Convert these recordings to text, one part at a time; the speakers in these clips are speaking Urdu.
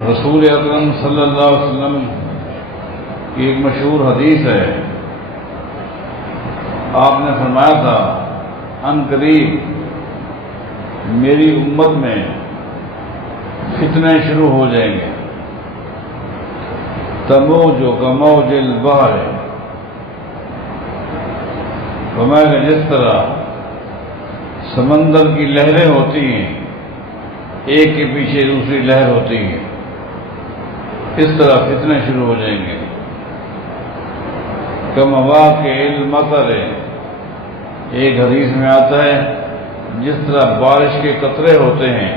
رسول اکرم صلی اللہ علیہ وسلم کی ایک مشہور حدیث ہے. آپ نے فرمایا تھا ان قریب میری امت میں فتنے شروع ہو جائیں گے. تموج کموج البحر، فرمایا کہ جس طرح سمندر کی لہریں ہوتی ہیں، ایک کے پیچھے دوسری لہر ہوتی ہے، اس طرح فتنے شروع ہو جائیں گے. کمواقع المطر، ایک حدیث میں آتا ہے جس طرح بارش کے قطرے ہوتے ہیں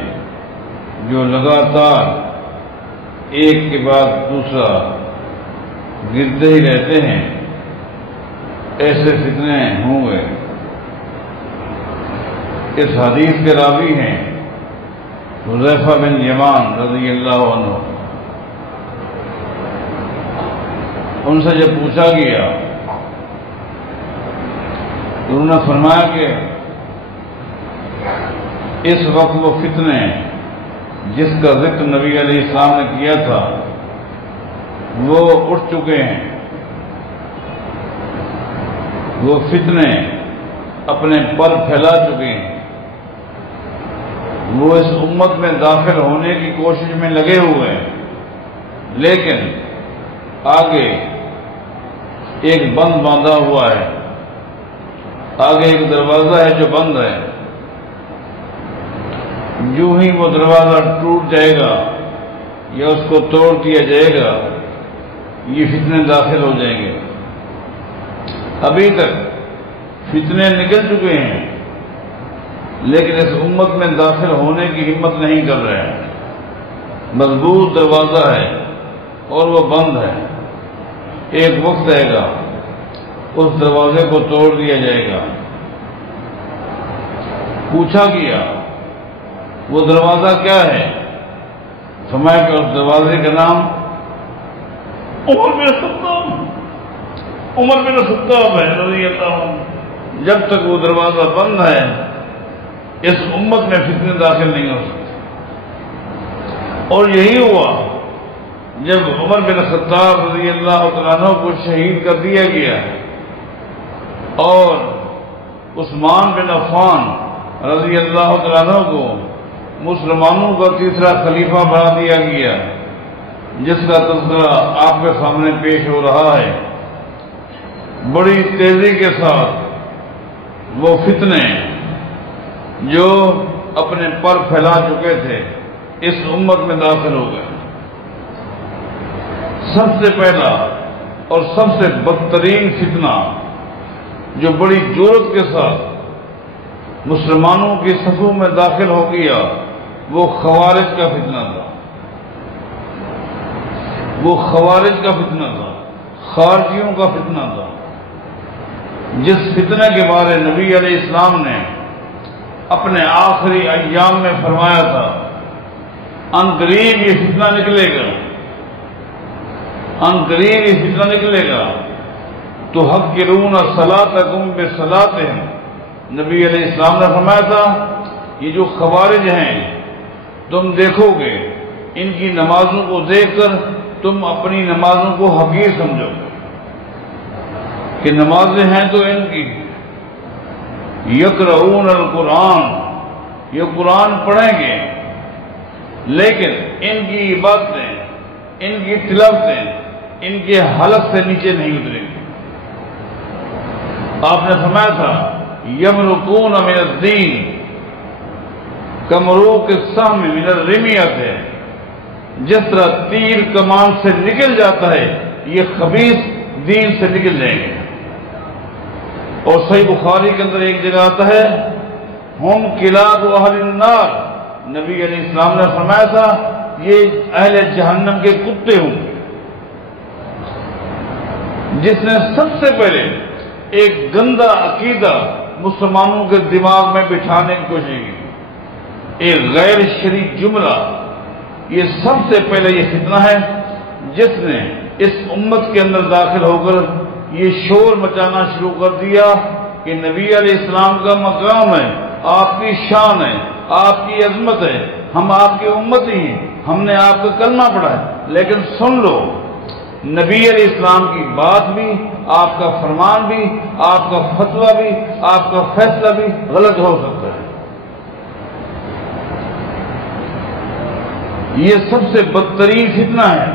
جو لگاتار ایک کے بعد دوسرا گرتے ہی رہتے ہیں، ایسے فتنے ہوں گے. اس حدیث کے راوی ہیں حذیفہ بن یمان رضی اللہ عنہ. ان سے جب پوچھا گیا تو انہوں نے فرمایا کہ اس وقت وہ فتنے جس کا ذکر نبی علیہ السلام نے کیا تھا وہ اٹھ چکے ہیں. وہ فتنے اپنے پر پھیلا چکے ہیں. وہ اس امت میں داخل ہونے کی کوشش میں لگے ہوئے ہیں، لیکن آگے ایک بند باندھا ہوا ہے، آگے ایک دروازہ ہے جو بند ہے. جو ہی وہ دروازہ ٹوٹ جائے گا یا اس کو توڑ دیا جائے گا، یہ فتنے داخل ہو جائیں گے. ابھی تک فتنے نکل چکے ہیں لیکن اس امت میں داخل ہونے کی ہمت نہیں کر رہے ہیں. مضبوط دروازہ ہے اور وہ بند ہے. ایک وقت آئے گا اس دروازے کو توڑ دیا جائے گا. پوچھا گیا وہ دروازہ کیا ہے؟ فرمایا کہ اس دروازے کا نام عمر بن خطاب ہے رضی اللہ عنہ. جب تک وہ دروازہ بند ہے اس امت میں فتنے داخل نہیں ہو سکتے. اور یہی ہوا جب عمر بن خطاب رضی اللہ عنہ کو شہید کر دیا گیا اور عثمان بن عفان رضی اللہ عنہ کو مسلمانوں کا تیسرا خلیفہ بنا دیا گیا، جس کا تذکرہ آپ کے سامنے پیش ہو رہا ہے. بڑی تیزی کے ساتھ وہ فتنے جو اپنے پر پھیلا چکے تھے اس امت میں داخل ہو گئے. سب سے پہلا اور سب سے بدترین فتنہ جو بڑی جرأت کے ساتھ مسلمانوں کی صفوں میں داخل ہو گیا وہ خوارج کا فتنہ تھا. وہ خوارج کا فتنہ تھا، خارجیوں کا فتنہ تھا. جس فتنہ کے بارے نبی علیہ السلام نے اپنے آخری ایام میں فرمایا تھا ان قریب یہ فتنہ نکلے گا، ان قریب یہ فتنہ نکلے گا. تو حقرون صلاتکم بصلاتہم، نبی علیہ السلام نے فرمایا تھا یہ جو خوارج ہیں تم دیکھو گے ان کی نمازوں کو دیکھ کر تم اپنی نمازوں کو حقیر سمجھو گے کہ نمازیں ہیں تو ان کی. یقرؤون القرآن، یہ قرآن پڑھیں گے لیکن ان کی عبادتیں، ان کی تلاوتیں ان کے حلق سے نیچے نہیں اتریں گی. آپ نے فرمایا تھا یمرقون من الدین کمروق السهم من الرمیۃ، جس طرح تیر کمان سے نکل جاتا ہے یہ خبیث دین سے نکل جائیں گے. اور صحیح بخاری کے اندر ایک جگہ آتا ہے ہم کلاب اہل النار، نبی علیہ السلام نے فرمایا تھا یہ اہل جہنم کے کتے ہوں. جس نے سب سے پہلے ایک گندا عقیدہ مسلمانوں کے دماغ میں بٹھانے کی کوشش کی، ایک غیر شرعی جملہ، یہ سب سے پہلے یہ فتنہ ہے جس نے اس امت کے اندر داخل ہو کر یہ شور مچانا شروع کر دیا کہ نبی علیہ السلام کا مقام ہے، آپ کی شان ہے، آپ کی عظمت ہے، ہم آپ کی امت ہی ہیں. ہم نے آپ کا کلمہ پڑھا ہے، لیکن سن لو نبی علیہ السلام کی بات بھی، آپ کا فرمان بھی، آپ کا فتویٰ بھی، آپ کا فیصلہ بھی غلط ہو سکتا ہے۔ یہ سب سے بدترین فتنہ ہے،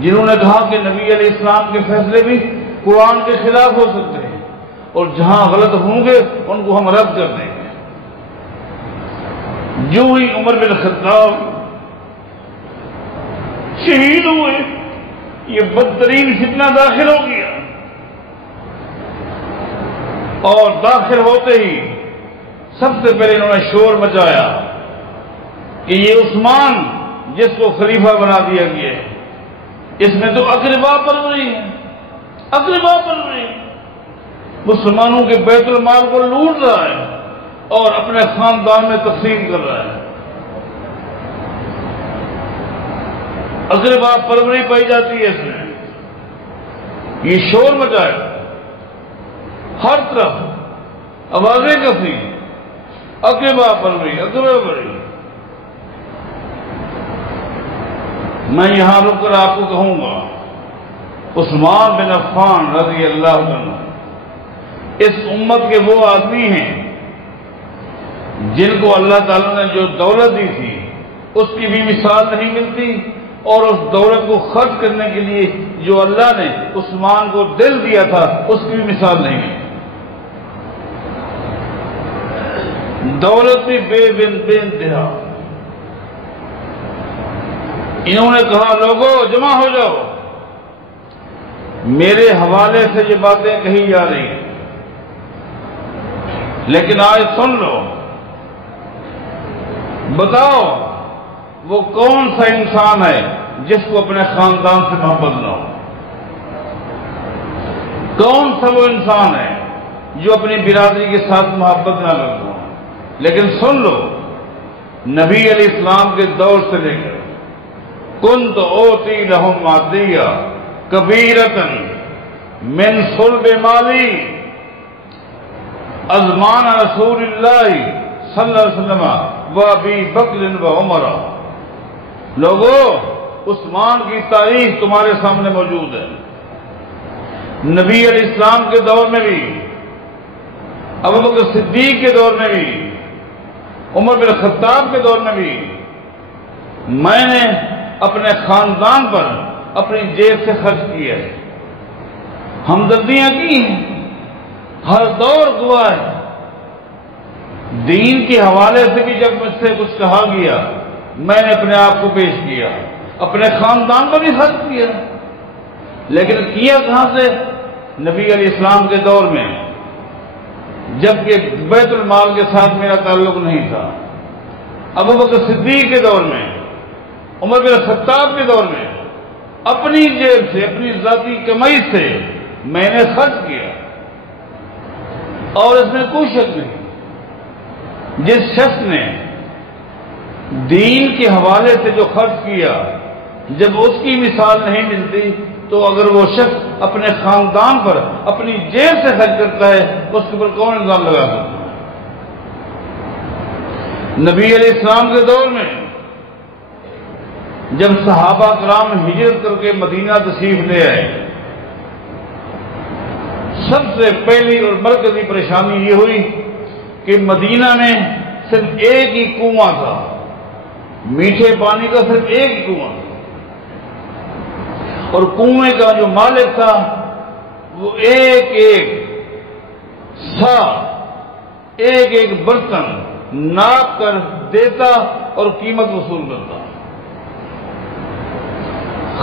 جنہوں نے کہا کہ نبی علیہ السلام کے فیصلے بھی قرآن کے خلاف ہو سکتے ہیں، اور جہاں غلط ہوں گے ان کو ہم رد کر دیں گے۔ جو ہی عمر بن خطاب شہید ہوئے، یہ بدترین فتنہ داخل ہو گیا، اور داخل ہوتے ہی سب سے پہلے انہوں نے شور مچایا کہ یہ عثمان جس کو خلیفہ بنا دیا گیا ہے، اس میں تو اقربا پل رہی ہے، اقربا پل رہی ہے، مسلمانوں کے بیت المال کو لوٹ رہا ہے اور اپنے خاندان میں تقسیم کر رہا ہے، اقربا پروری پائی جاتی ہے اس میں۔ یہ شور مچایا، ہر طرف آوازیں کسی، اقربا پروری، اقربا پروری۔ میں یہاں رک کر آپ کو کہوں گا، عثمان بن عفان رضی اللہ عنہ اس امت کے وہ آدمی ہیں جن کو اللہ تعالیٰ نے جو دولت دی تھی اس کی بھی مثال نہیں ملتی، اور اس دولت کو خرچ کرنے کے لیے جو اللہ نے عثمان کو دل دیا تھا اس کی بھی مثال نہیں ملتی۔ دولت بھی بے انتہا۔ انہوں نے کہا لوگوں جمع ہو جاؤ، میرے حوالے سے یہ باتیں کہی جا رہی ہیں، لیکن آج سن لو، بتاؤ وہ کون سا انسان ہے جس کو اپنے خاندان سے محبت نہ ہو؟ کون سا وہ انسان ہے جو اپنی برادری کے ساتھ محبت نہ رکھتا ہو؟ لیکن سن لو، نبی علیہ السلام کے دور سے لے کر کنت اوتی لہم مادیہ کبیرتن من صلب مالی ازمان رسول اللہ صلی اللہ علیہ وسلم و ابی بکر و عمر۔ لوگوں، عثمان کی تاریخ تمہارے سامنے موجود ہے، نبی علیہ السلام کے دور میں بھی، ابوبکر صدیق کے دور میں بھی، عمر بن خطاب کے دور میں بھی میں نے اپنے خاندان پر اپنی جیب سے خرچ کیا ہے، ہمدردیاں کی ہیں، ہر دور گواہ ہے۔ دین کے حوالے سے بھی جب مجھ سے کچھ کہا گیا میں نے اپنے آپ کو پیش کیا، اپنے خاندان پر بھی خرچ کیا، لیکن کیا کہاں سے؟ نبی علیہ السلام کے دور میں، جبکہ بیت المال کے ساتھ میرا تعلق نہیں تھا، ابوبکر صدیق کے دور میں، عمر بن خطاب کے دور میں، اپنی جیب سے، اپنی ذاتی کمائی سے میں نے خرچ کیا، اور اس میں کوئی شک نہیں۔ جس شخص نے دین کے حوالے سے جو خرچ کیا، جب اس کی مثال نہیں ملتی تو اگر وہ شخص اپنے خاندان پر اپنی جیب سے خرچ کرتا ہے اس کے اوپر کون الزام لگا سکتا ہے؟ نبی علیہ السلام کے دور میں جب صحابہ کرام ہجرت کر کے مدینہ تشریف لے آئے، سب سے پہلی اور مرکزی پریشانی یہ ہوئی کہ مدینہ میں صرف ایک ہی کنواں تھا، میٹھے پانی کا صرف ایک ہی کنواں تھا، اور کنویں کا جو مالک تھا وہ ایک ایک سا، ایک ایک برتن ناپ کر دیتا اور قیمت وصول کرتا۔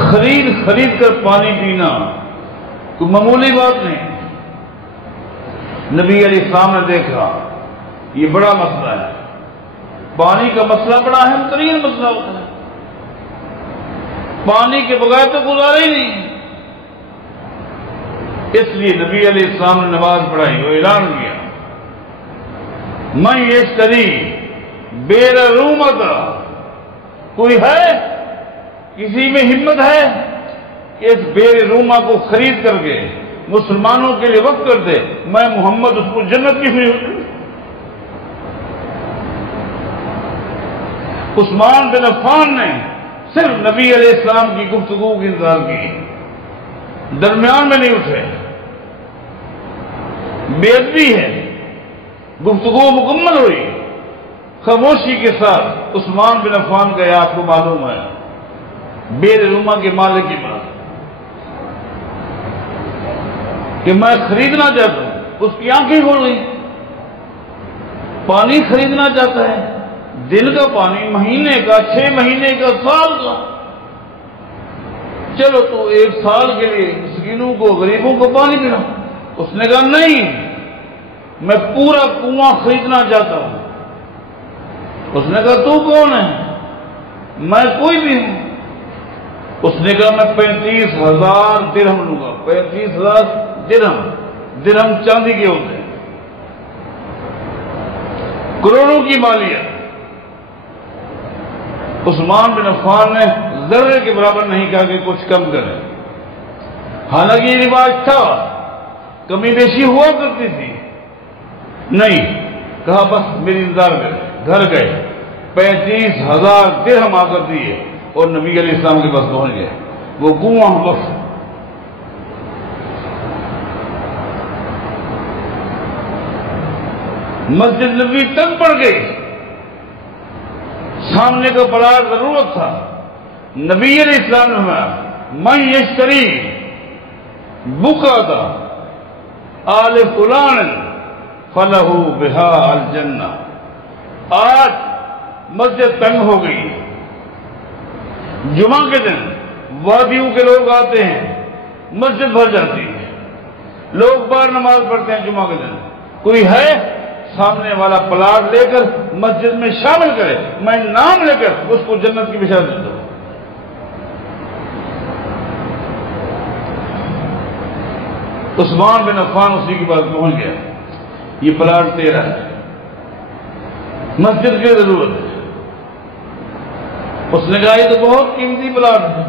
خرید کر پانی پینا کوئی معمولی بات نہیں۔ نبی علیہ السلام نے دیکھا یہ بڑا مسئلہ ہے، پانی کا مسئلہ بڑا اہم ترین مسئلہ ہوتا ہے، پانی کے بغیر تو گزارا ہی نہیں۔ اس لیے نبی علیہ السلام نے نماز پڑھائی اور اعلان کیا، میں یشتری بیر رومتا، کوئی ہے کسی میں ہمت ہے کہ اس بیر روما کو خرید کر کے مسلمانوں کے لیے وقف کر دے، میں محمد اس کو جنت کی ہوئی ہوتی۔ عثمان بن عفان نے صرف نبی علیہ السلام کی گفتگو کی انتظار کی، درمیان میں نہیں اٹھے، بے ادبی ہے، گفتگو مکمل ہوئی، خاموشی کے ساتھ عثمان بن عفان کا، آپ کو معلوم ہے بیر روما کے مالک کی بات کہ میں خریدنا چاہتا ہوں، اس کی آنکھیں کھول گئی، پانی خریدنا چاہتا ہے، دن کا پانی، مہینے کا، 6 مہینے کا، سال کا، چلو تو 1 سال کے لیے مسکینوں کو، غریبوں کو پانی پلا۔ اس نے کہا نہیں، میں پورا کنواں خریدنا چاہتا ہوں۔ اس نے کہا تو کون ہے؟ میں کوئی بھی ہوں۔ اس نے کہا میں 35,000 درہم لوں گا۔ 35,000 درہم، درہم چاندی کے ہوتے ہیں، کروڑوں کی مالیت۔ عثمان بن عفان نے ذرے کے برابر نہیں کہا کہ کچھ کم کریں، حالانکہ یہ رواج تھا، کمی بیشی ہوا کرتی تھی، نہیں کہا بس میری انتظار کریں۔ گھر گئے، 35,000 درہم آ کر دیے اور نبی علیہ السلام کے پاس پہنچ گئے۔ وہ کنواں وقف، مسجد نبوی تک پڑ گئی، سامنے کا پلاٹ ضرورت تھا۔ نبی علیہ السلام نے فرمایا من یشتری بقعۃ آل فلان فلہ بہا الجنہ۔ آج مسجد تنگ ہو گئی، جمعہ کے دن وادیوں کے لوگ آتے ہیں، مسجد بھر جاتی ہے، لوگ باہر نماز پڑھتے ہیں جمعہ کے دن، کوئی ہے سامنے والا پلاٹ لے کر مسجد میں شامل کرے، میں نام لے کر اس کو جنت کی بشارت دیتا ہوں۔ عثمان بن عفان اسی کے پاس پہنچ گیا، یہ پلاٹ تیرا ہے، مسجد کی ضرورت ہے۔ اس نے کہا یہ تو بہت قیمتی پلاٹ ہے،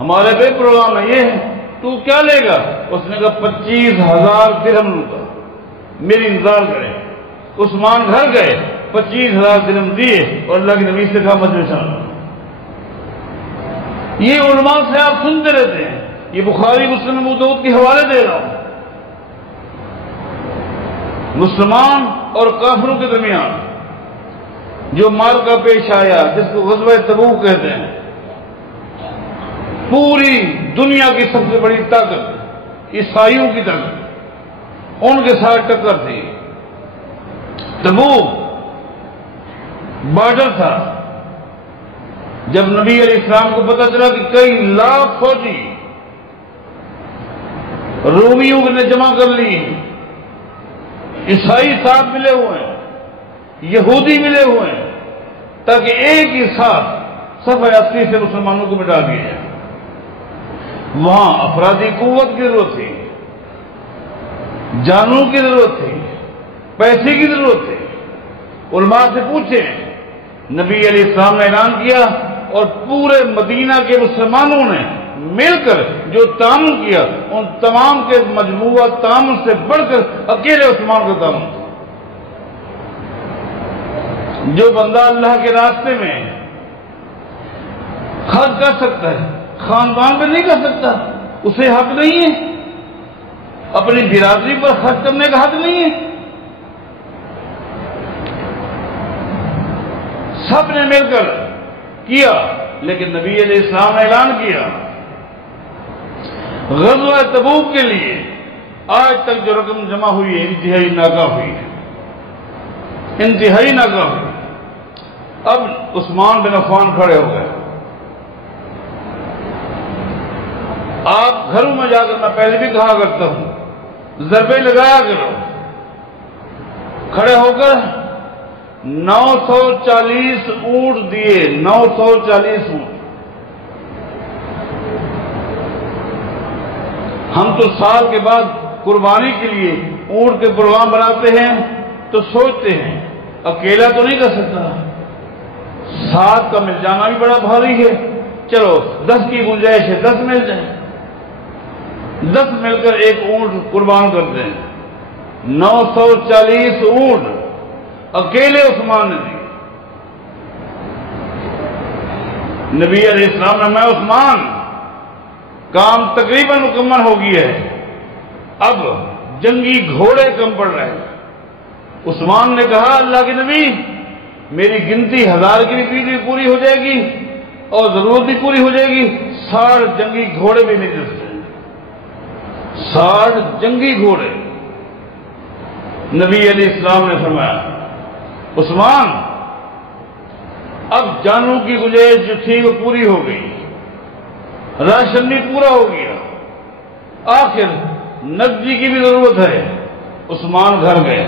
ہمارے پہ پروگرام ہے، یہ ہے، تو کیا لے گا؟ اس نے کہا 25,000 درہم لوں گا، میری انتظار کریں۔ عثمان گھر گئے، 25,000 درہم دیے اور اللہ کے نبی سے کہا مسجد شامل۔ یہ علماء سے آپ سنتے رہتے ہیں، یہ بخاری مسلم ابو داؤد کے حوالے دے رہا ہوں۔ مسلمان اور کافروں کے درمیان جو معرکہ پیش آیا، جس کو غزوہ تبوک کہتے ہیں، پوری دنیا کی سب سے بڑی طاقت عیسائیوں کی طاقت، ان کے ساتھ ٹکر تھی۔ تبوک بارڈر تھا، جب نبی علیہ السلام کو پتہ چلا کہ کئی لاکھ فوجی رومیوں نے جمع کر لی، عیسائی ساتھ ملے ہوئے ہیں، یہودی ملے ہوئے ہیں، تاکہ ایک ہی ساتھ صف اصلی سے مسلمانوں کو مٹا دیا جائے، وہاں افرادی قوت کی ضرورت تھی، جانوں کی ضرورت تھی، پیسے کی ضرورت تھی۔ علماء سے پوچھیں، نبی علیہ السلام نے اعلان کیا اور پورے مدینہ کے مسلمانوں نے مل کر جو تعاون کیا، ان تمام کے مجموعہ تعاون سے بڑھ کر اکیلے عثمان کا تعاون تھا۔ جو بندہ اللہ کے راستے میں خرچ کر سکتا ہے، خاندان میں نہیں کر سکتا، اسے حق نہیں ہے، اپنی برادری پر خرچ کرنے کا حق نہیں ہے۔ سب نے مل کر کیا، لیکن نبی علیہ السلام نے اعلان کیا غزوہ تبوک کے لیے آج تک جو رقم جمع ہوئی ہے انتہائی ناکافی ہے، انتہائی ناکافی۔ اب عثمان بن عفان کھڑے ہو گئے۔ آپ گھروں میں جا کر، میں پہلے بھی کہا کرتا ہوں، ضربے لگایا کرو، کھڑے ہو کر 940 اونٹ دیے، 940 اونٹ۔ ہم تو سال کے بعد قربانی کے لیے اونٹ کے پروگرام بناتے ہیں تو سوچتے ہیں اکیلا تو نہیں کر سکتا، ساتھ کا مل جانا بھی بڑا بھاری ہے، چلو 10 کی گنجائش ہے، 10 مل جائیں، 10 مل کر ایک اونٹ قربان کرتے ہیں۔ 940 اونٹ اکیلے عثمان نے دی۔ نبی علیہ السلام نے میں عثمان کام تقریباً مکمل ہو گیا ہے، اب جنگی گھوڑے کم پڑ رہے ہیں۔ عثمان نے کہا اللہ کے نبی میری گنتی 1000 کی بھی پوری ہو جائے گی اور ضرورت بھی پوری ہو جائے گی، 60 جنگی گھوڑے بھی نہیں دستے، 60 جنگی گھوڑے۔ نبی علیہ السلام نے فرمایا عثمان اب جانوں کی گنجائش جو تھی وہ پوری ہو گئی، راشن بھی پورا ہو گیا، آخر نقدی کی بھی ضرورت ہے۔ عثمان گھر گئے،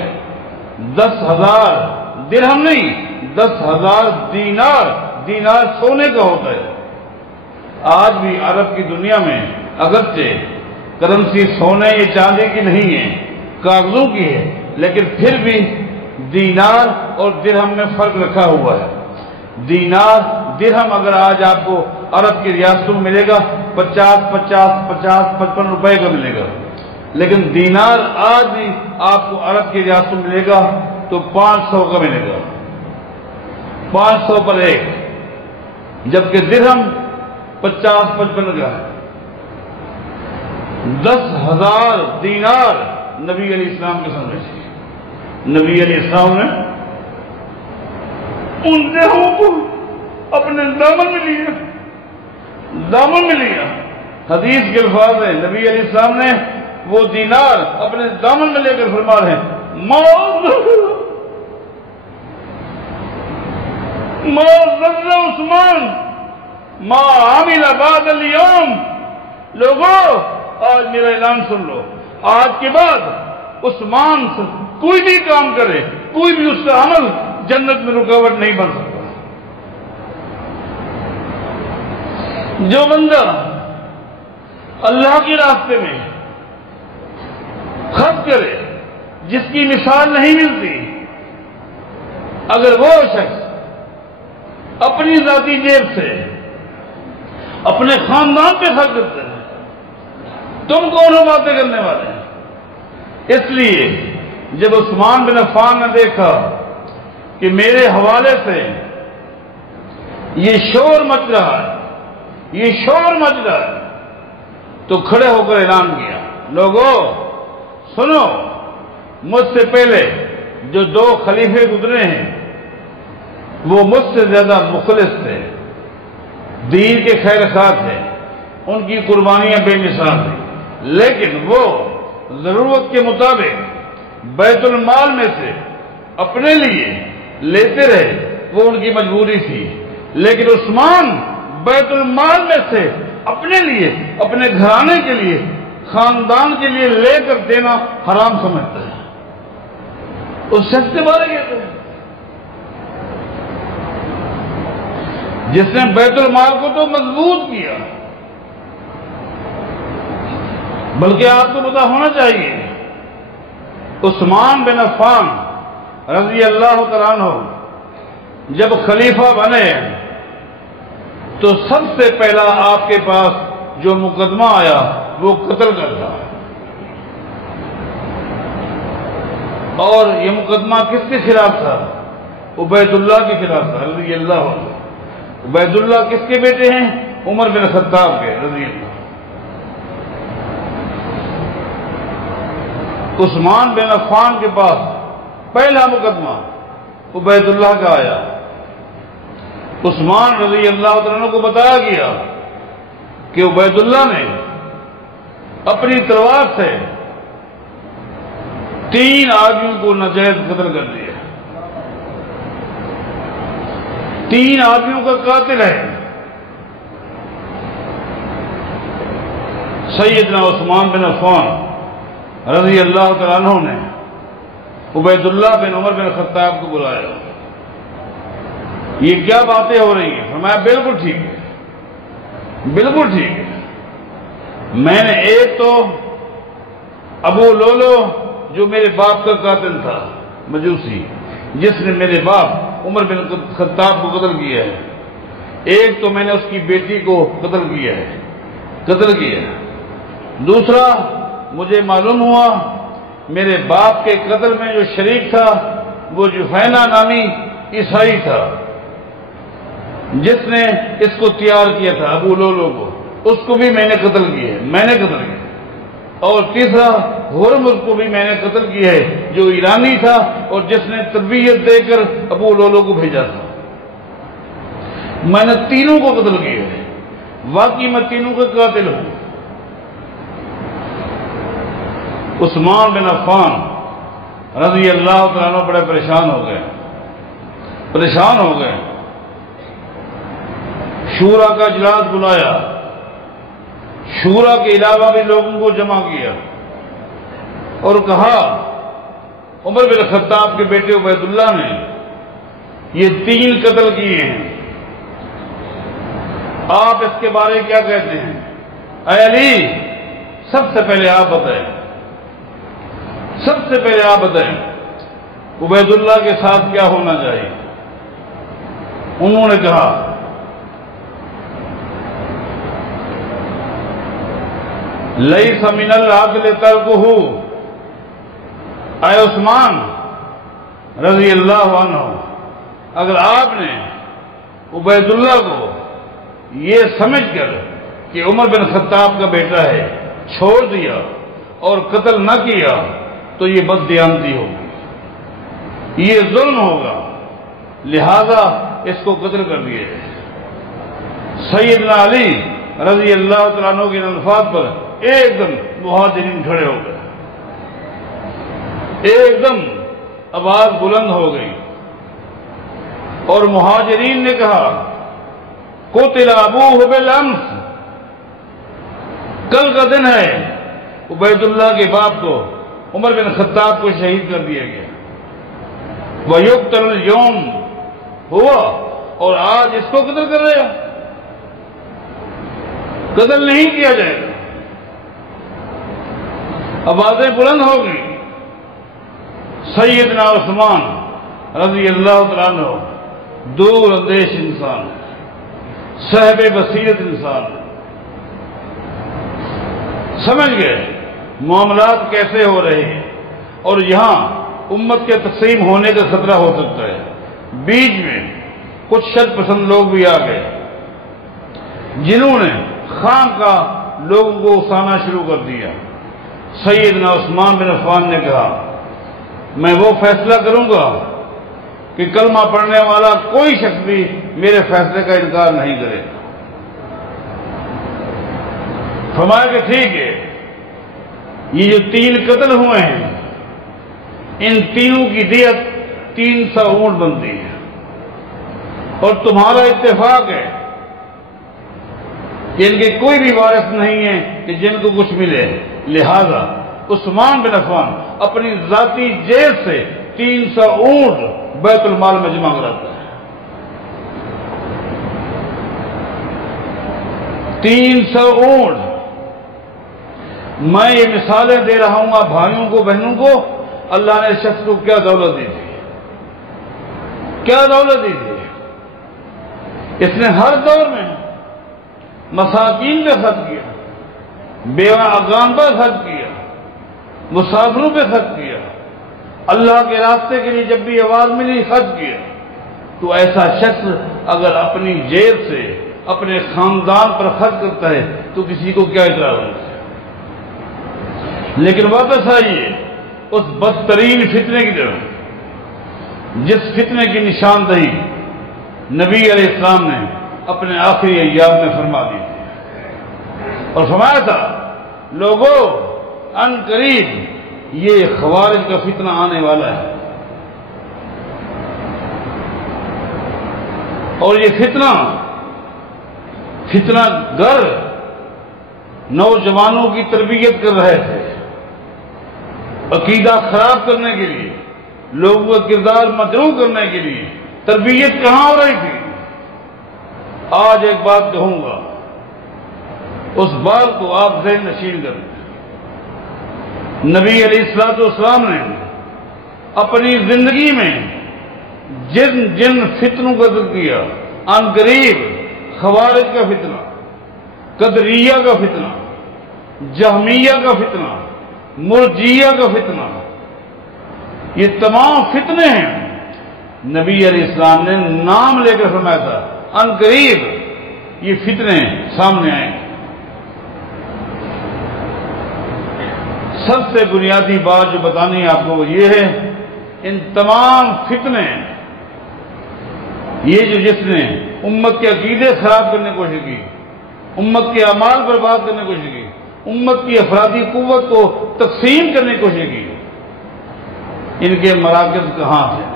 10,000 درہم نہیں 10,000 دینار، دینار سونے کا ہوتا ہے۔ آج بھی عرب کی دنیا میں اگرچہ کرنسی سونے یا چاندی کی نہیں ہے، کاغذوں کی ہے، لیکن پھر بھی دینار اور درہم میں فرق رکھا ہوا ہے۔ دینار درہم اگر آج آپ کو عرب کی ریاستوں میں ملے گا 50 روپے کا ملے گا، لیکن دینار آج بھی آپ کو عرب کی ریاستوں میں ملے گا تو 500 کا ملے گا، 500 پر ایک، جبکہ درہم 50-55 کا ہے۔ 10,000 دینار نبی علیہ السلام کے سامنے سے نبی علیہ السلام نے ان دیہوں کو اپنے دامن میں لیا، دامن میں لیا۔ حدیث کے الفاظ ہیں نبی علیہ السلام نے وہ دینار اپنے دامن میں لے کر فرما رہے ہیں ما ضر عثمان ما عمل بعد اليوم۔ لوگوں آج میرا اعلان سن لو، آج کے بعد عثمان سے کوئی بھی کام کرے، کوئی بھی اس کا عمل جنت میں رکاوٹ نہیں بن سکتا۔ جو بندہ اللہ کے راستے میں خرچ کرے جس کی مثال نہیں ملتی، اگر وہ شخص اپنی ذاتی جیب سے اپنے خاندان پہ خرچ کرتے ہیں، تم کون ہو باتیں کرنے والے ہیں؟ اس لیے جب عثمان بن عفان نے دیکھا کہ میرے حوالے سے یہ شور مچ رہا ہے، یہ شور مچ رہا ہے، تو کھڑے ہو کر اعلان کیا لوگوں سنو، مجھ سے پہلے جو 2 خلیفے گزرے ہیں وہ مجھ سے زیادہ مخلص تھے، دین کے خیر خواہ تھے، ان کی قربانیاں بے مثال تھیں، لیکن وہ ضرورت کے مطابق بیت المال میں سے اپنے لیے لیتے رہے، وہ ان کی مجبوری تھی، لیکن عثمان بیت المال میں سے اپنے لیے، اپنے گھرانے کے لیے، خاندان کے لیے لے کر دینا حرام سمجھتا ہے۔ اس شخص کے بارے کہتے ہیں جس نے بیت المال کو تو مضبوط کیا، بلکہ آپ کو پتہ ہونا چاہیے عثمان بن عفان رضی اللہ تعالیٰ عنہ جب خلیفہ بنے تو سب سے پہلا آپ کے پاس جو مقدمہ آیا وہ قتل کا تھا، اور یہ مقدمہ کس کے خلاف تھا؟ عبید اللہ کے خلاف تھا رضی اللہ عنہ۔ عبید اللہ کس کے بیٹے ہیں؟ عمر بن خطاب کے رضی اللہ۔ عثمان بن عفان کے پاس پہلا مقدمہ عبید اللہ کا آیا، عثمان رضی اللہ عنہ کو بتایا گیا کہ عبید اللہ نے اپنی تلوار سے 3 آدمیوں کو ناجائز قتل کر دیا، 3 آدمیوں کا قاتل ہے۔ سیدنا عثمان بن عفان رضی اللہ تعالیٰ عنہ نے عبید اللہ بن عمر بن خطاب کو بلایا، یہ کیا باتیں ہو رہی ہیں؟ فرمایا بالکل ٹھیک ہے، بالکل ٹھیک ہے، میں نے ایک تو ابو لولو جو میرے باپ کا قاتل تھا مجوسی، جس نے میرے باپ عمر بن خطاب کو قتل کیا ہے، ایک تو میں نے اس کی بیٹی کو قتل کیا ہے، دوسرا مجھے معلوم ہوا میرے باپ کے قتل میں جو شریک تھا وہ جفینہ نامی عیسائی تھا، جس نے اس کو تیار کیا تھا ابو لولو کو، اس کو بھی میں نے قتل کیا ہے، میں نے قتل کیا۔ اور تیسرا ہرمز کو بھی میں نے قتل کیا ہے، جو ایرانی تھا اور جس نے تربیت دے کر ابو لولو کو بھیجا تھا۔ میں نے تینوں کو قتل کیا ہے، واقعی میں تینوں کا قاتل ہوں۔ عثمان بن عفان رضی اللہ تعالیٰ عنہ بڑے پریشان ہو گئے، شورا کا اجلاس بلایا، شورا کے علاوہ بھی لوگوں کو جمع کیا اور کہا عمر بن خطاب کے بیٹے عبید اللہ نے یہ 3 قتل کیے ہیں، آپ اس کے بارے کیا کہتے ہیں؟ اے علی، سب سے پہلے آپ بتائیں، عبید اللہ کے ساتھ کیا ہونا چاہیے؟ انہوں نے کہا لیس من العدل ترکہ، اے عثمان رضی اللہ عنہ، اگر آپ نے عبید اللہ کو یہ سمجھ کر کہ عمر بن خطاب کا بیٹا ہے چھوڑ دیا اور قتل نہ کیا تو یہ بددیانتی ہوگی، یہ ظلم ہوگا، لہذا اس کو قتل کر دیا جائے۔ سیدنا علی رضی اللہ تعالیٰ عنہ کے الفاظ پر ایک دم مہاجرین کھڑے ہو گئے، ایک دم آواز بلند ہو گئی اور مہاجرین نے کہا قتل ابوہ بالامس، کل کا دن ہے، عبید اللہ کے باپ کو عمر بن خطاب کو شہید کر دیا گیا، وَيُقْتَلُ الْيَوْمَ ہوا، اور آج اس کو قتل کر رہے ہیں، قتل نہیں کیا جائے گا۔ آوازیں بلند ہو گئی۔ سیدنا عثمان رضی اللہ تعالیٰ عنہ دور اندیش انسان، صاحب بصیرت انسان، سمجھ گئے معاملات کیسے ہو رہے ہیں اور یہاں امت کے تقسیم ہونے کا خطرہ ہو سکتا ہے۔ بیچ میں کچھ شد پسند لوگ بھی آ گئے جنہوں نے خان کا لوگوں کو اکسانا شروع کر دیا۔ سیدنا عثمان بن عفان نے کہا میں وہ فیصلہ کروں گا کہ کلمہ پڑھنے والا کوئی شخص بھی میرے فیصلے کا انکار نہیں کرے۔ فرمایا کہ ٹھیک ہے، یہ جو 3 قتل ہوئے ہیں ان تینوں کی دیت 300 اونٹ بنتی ہے، اور تمہارا اتفاق ہے کہ ان کے کوئی بھی وارث نہیں ہے کہ جن کو کچھ ملے، لہذا عثمان بن عفان اپنی ذاتی جیب سے 300 اونٹ بیت المال میں جمع کراتا ہے۔ 300 اونٹ۔ میں یہ مثالیں دے رہا ہوں آپ بھائیوں کو، بہنوں کو، اللہ نے اس شخص کو کیا دولت دی تھی، کیا دولت دی تھی۔ اس نے ہر دور میں مساکین پہ خرچ کیا، بیوہ اغام پہ خرچ کیا، مسافروں پہ خرچ کیا، اللہ کے راستے کے لیے جب بھی آواز ملی خرچ کیا۔ تو ایسا شخص اگر اپنی جیب سے اپنے خاندان پر خرچ کرتا ہے تو کسی کو کیا اعتراض ہوتا ہے۔ لیکن واپس آئیے اس بدترین فتنے کی طرف، جس فتنے کی نشاندہی نبی علیہ السلام نے اپنے آخری ایام میں فرما دی تھی، اور فرمایا تھا لوگوں ان قریب یہ خوارج کا فتنہ آنے والا ہے، اور یہ فتنہ گر نوجوانوں کی تربیت کر رہے تھے، عقیدہ خراب کرنے کے لیے، لوگوں کا کردار مجروح کرنے کے لیے تربیت کہاں ہو رہی تھی۔ آج ایک بات کہوں گا، اس بات کو آپ ذہن نشین کریں۔ نبی علیہ الصلوۃ والسلام نے اپنی زندگی میں جن فتنوں کا ذکر کیا، ان قریب خوارج کا فتنہ، قدریہ کا فتنہ، جہمیہ کا فتنہ، مرجیہ کا فتنہ، یہ تمام فتنے ہیں۔ نبی علیہ السلام نے نام لے کر فرمایا تھا ان قریب یہ فتنے سامنے آئیں گے۔ سب سے بنیادی بات جو بتانی ہے آپ کو وہ یہ ہے، ان تمام فتنے یہ جو جس نے امت کے عقیدے خراب کرنے کی کوشش کی، امت کے اعمال برباد کرنے کی کوشش کی، امت کی افرادی قوت کو تقسیم کرنے کی کوشش کی، ان کے مراکز کہاں ہیں؟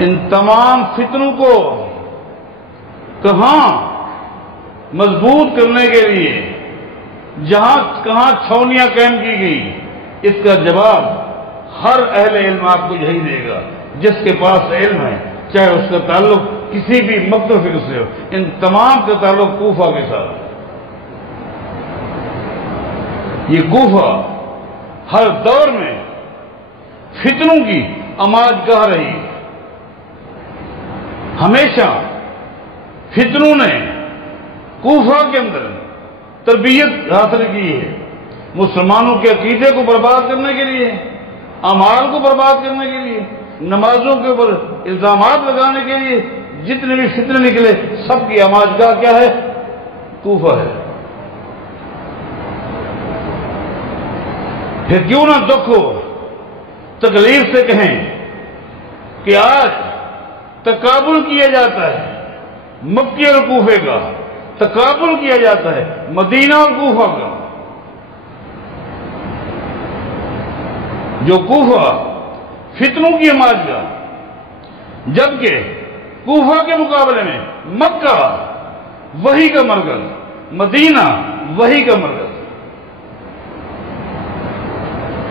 ان تمام فتنوں کو کہاں مضبوط کرنے کے لیے جہاں کہاں چھاؤنیاں قائم کی گئی، اس کا جواب ہر اہل علم آپ کو یہی دے گا، جس کے پاس علم ہے، چاہے اس کا تعلق کسی بھی مکتب فکر سے ہو۔ ان تمام کا تعلق کوفہ کے ساتھ۔ یہ کوفہ ہر دور میں فتنوں کی آماج گاہ رہی ہے۔ ہمیشہ فتنوں نے کوفہ کے اندر تربیت حاصل کی ہے، مسلمانوں کے عقیدے کو برباد کرنے کے لیے، اعمال کو برباد کرنے کے لیے، نمازوں کے اوپر الزامات لگانے کے لیے جتنے بھی فتنے نکلے سب کی آماج گاہ کیا ہے؟ کوفہ ہے۔ پھر کیوں نہ دکھ ہو، تکلیف سے کہیں کہ آج تقابل کیا جاتا ہے مکی اور کوفے کا، تقابل کیا جاتا ہے مدینہ اور کوفہ کا۔ جو کوفہ فتنوں کی آماج گاہ، جبکہ کوفہ کے مقابلے میں مکہ وحی کا مرکز، مدینہ وحی کا مرکز۔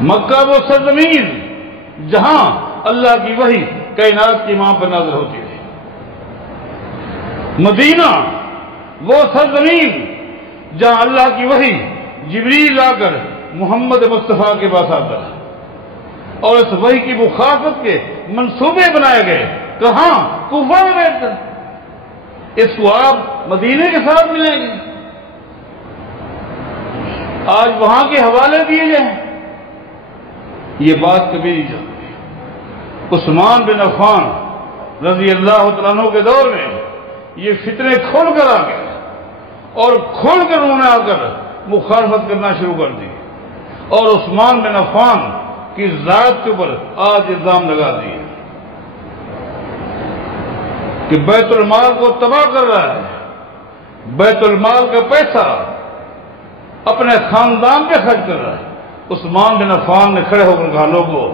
مکہ وہ سرزمین جہاں اللہ کی وحی کائنات کی ماں پر نازل ہوتی ہے، مدینہ وہ سرزمین جہاں اللہ کی وحی جبریل آ کر محمد مصطفیٰ کے پاس آتا ہے، اور اس وحی کی مخالفت کے منصوبے بنائے گئے کہاں؟ کوفہ میں بیٹھ کر۔ اس کو آپ مدینے کے ساتھ ملیں گے، آج وہاں کے حوالے دیے جائیں، یہ بات کبھی نہیں چلتی۔ عثمان بن عفان رضی اللہ تعالیٰ عنہ کے دور میں یہ فتنے کھل کر آ گئے، اور کھل کر انہوں نے آ کر مخالفت کرنا شروع کر دی، اور عثمان بن عفان کی ذات کے اوپر آج الزام لگا دیے کہ بیت المال کو تباہ کر رہا ہے، بیت المال کا پیسہ اپنے خاندان پہ خرچ کر رہا ہے۔ عثمان بن عفان نے کھڑے ہو کر کہا، لوگوں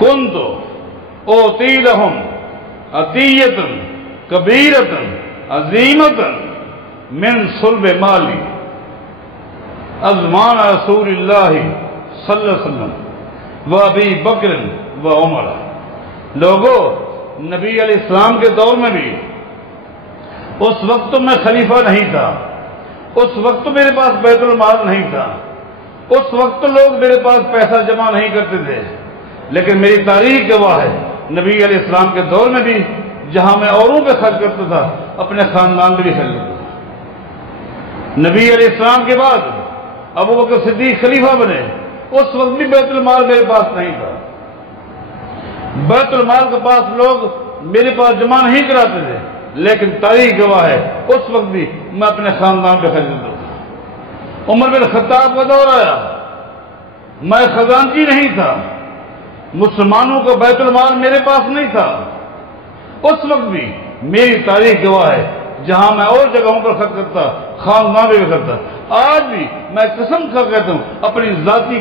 کنت اوتی لہم عطیۃ کبیرۃ عظیمۃ من صلب مالی ازمان رسول اللہ صلی اللہ علیہ وسلم و ابی بکر و عمر۔ لوگوں، نبی علیہ السلام کے دور میں بھی اس وقت تو میں خلیفہ نہیں تھا، اس وقت تو میرے پاس بیت المال نہیں تھا، اس وقت تو لوگ میرے پاس پیسہ جمع نہیں کرتے تھے، لیکن میری تاریخ گواہ ہے نبی علیہ السلام کے دور میں بھی جہاں میں اوروں پہ خرچ کرتا تھا اپنے خاندان پہ بھی خرچ کرتا تھا۔ نبی علیہ السلام کے بعد ابو بکر صدیق خلیفہ بنے، اس وقت بھی بیت المال میرے پاس نہیں تھا، بیت المال کے پاس لوگ میرے پاس جمع نہیں کراتے تھے، لیکن تاریخ گواہ ہے اس وقت بھی میں اپنے خاندان پہ خرچ کرتا تھا۔ عمر بن خطاب کا دور آیا، میں خزانچی نہیں تھا، مسلمانوں کا بیت المال میرے پاس نہیں تھا، اس وقت بھی میری تاریخ گواہ ہے جہاں میں اور جگہوں پر خرچ کرتا، خاندان میں بھی کرتا۔ آج بھی میں قسم کھا کہتا ہوں اپنی ذاتی